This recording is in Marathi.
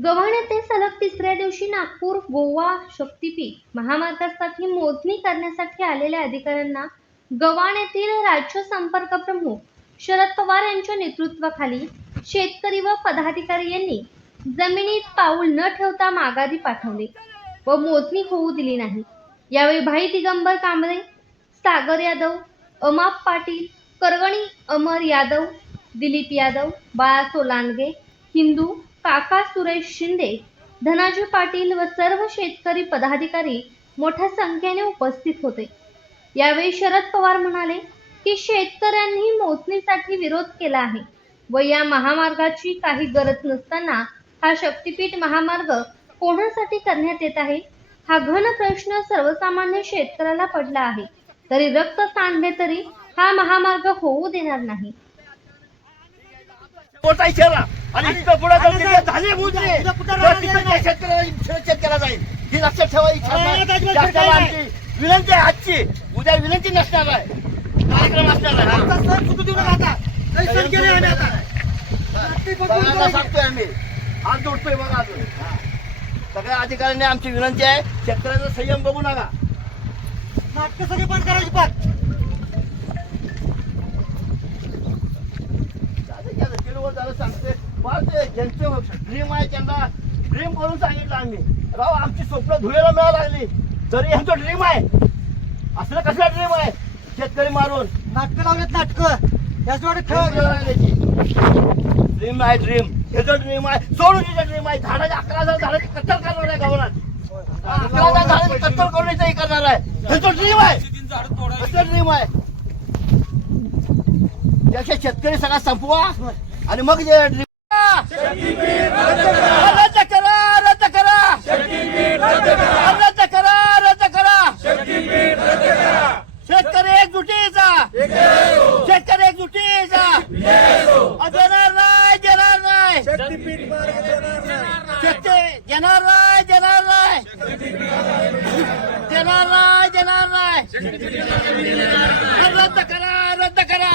गव्हाण्यातील सलग तिसऱ्या दिवशी नागपूर गोवा शक्तीपीठ महामार्गासाठी मोजणी करण्यासाठी आलेल्या अधिकाऱ्यांना गव्हाण्यातील राज्य संपर्क प्रमुख शरद पवार यांच्या नेतृत्वाखाली शेतकरी व पदाधिकारी यांनी जमिनीत पाऊल न ठेवता माघारी पाठवले व मोजणी होऊ दिली नाही. यावेळी भाई दिगंबर कांबळे सागर यादव अमाप पाटील करगणी अमर यादव दिलीप यादव बाळा सोलांडगे हिंदू काका सुरेश शिंदे धनाजी पाटील व सर्व शेतकरी पदाधिकारी मोठ्या संख्येने उपस्थित होते. यावेळी शरद पवार म्हणाले की शेतकऱ्यांनी मोजणीसाठी विरोध केला आहे व या महामार्गाची काही गरज नसताना हा शक्तीपीठ महामार्ग कोणासाठी करण्यात येत आहे? हा घन प्रश्न सर्वसामान्य शेतकऱ्याला पडला आहे. तरी रक्त सांडले तरी हा महामार्ग होऊ देणार नाही. मोठा इशारा. आणि इथं पुढे झाली त्या शेतकऱ्याला जाईल. ही लक्षात ठेवा इच्छा विनंती आहे आजची उद्या विनंती नसणार आहे. कार्यक्रम असणार आहे. सगळ्यांना सांगतोय आम्ही. हात जोडतोय बघा अजून. सगळ्या अधिकाऱ्यांनी आमची विनंती आहे. शेतकऱ्यांचा संयम बघू नका. नाटक सगळी बंद करायची पाच झालं की आता किलोवर झालं ते ज्यांचं ड्रीम आहे त्यांना. ड्रीम करून सांगितलं आम्ही. राव आमची स्वप्न धुळेला मिळायला लागली. तरी यांचं ड्रीम आहे. असलं कसला ड्रीम आहे? शेतकरी मारून. नाटक लावलेत नाटक. त्याच्यावर ठेवा ड्रीम आहे ड्रीम ह्याचं ड्रीम आहे. सोडून ड्रीम आहे. झाडाच्या अकरा हजार झाडाची कत्तल करणार आहे गावनात अकरा हजार झाडाची कत्तल करून हे करणार आहे. ड्रीम आहे. ड्रीम आहे? त्याच्या शेतकरी सगळा संपवा. आणि मग जे ड्रीम रद्द करा रद्द करा. रद्द करा रद्द करा शेतकरी एकजुटीचा शेतकरी एकजुटीचा देणार नाही देणार नाही शेतकरी देणार नाही देणार नाही देणार नाही देणार नाही रद्द करा रद्द करा